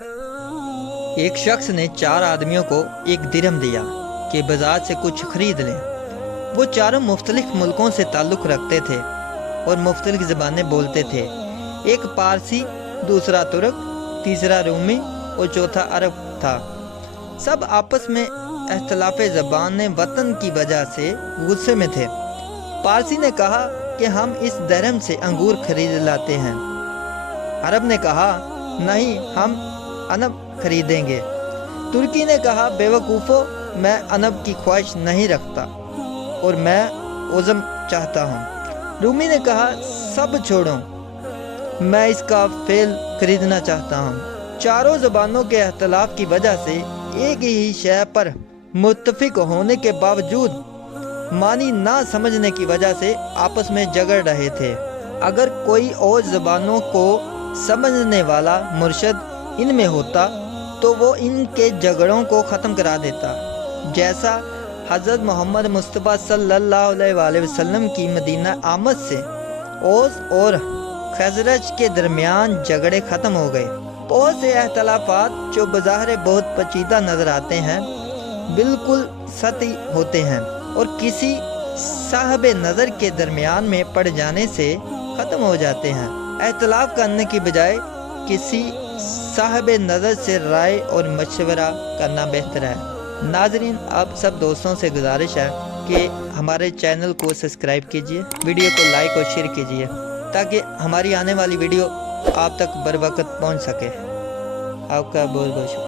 ایک شخص نے 4 آدمیوں کو ایک درہم دیا کہ بازار سے کچھ خرید لیں۔ وہ چاروں مختلف ملکوں سے تعلق رکھتے تھے اور مختلف زبانیں بولتے تھے۔ ایک پارسی، دوسرا ترک، تیسرا رومی اور چوتھا عرب تھا۔ سب آپس میں اختلاف زبان وطن کی وجہ سے غصے میں تھے۔ پارسی نے کہا کہ ہم اس درہم سے انگور خرید لاتے ہیں۔ عرب نے کہا نہیں، ہم عنب خریدیں گے۔ ترکی نے کہا بیوقوفو، میں عنب کی خواہش نہیں رکھتا اور میں عزم چاہتا ہوں۔ رومی نے کہا سب چھوڑو، میں اس کا فیل خریدنا چاہتا ہوں۔ چاروں زبانوں کے اختلاف کی وجہ سے ایک ہی شے پر متفق ہونے کے باوجود معنی نہ سمجھنے کی وجہ سے آپس میں جھگڑ رہے تھے۔ اگر کوئی اور زبانوں کو سمجھنے والا مرشد ان میں ہوتا تو وہ ان کے جھگڑوں کو ختم کرا دیتا، جیسا حضرت محمد مصطفیٰ صلی اللہ علیہ وآلہ وسلم کی مدینہ آمد سے اوس اور خزرج کے درمیان جھگڑے ختم ہو گئے۔ بہت سے اختلافات جو بظاہر بہت پیچیدہ نظر آتے ہیں بالکل سطحی ہوتے ہیں اور کسی صاحب نظر کے درمیان میں پڑ جانے سے ختم ہو جاتے ہیں۔ اختلاف کرنے کی بجائے کسی صاحب نظر سے رائے اور مشورہ کرنا بہتر ہے۔ ناظرین، آپ سب دوستوں سے گزارش ہے کہ ہمارے چینل کو سبسکرائب کیجئے، ویڈیو کو لائک اور شیئر کیجئے تاکہ ہماری آنے والی ویڈیو آپ تک بر وقت پہنچ سکے۔ آپ کا بہت بہت شکریہ۔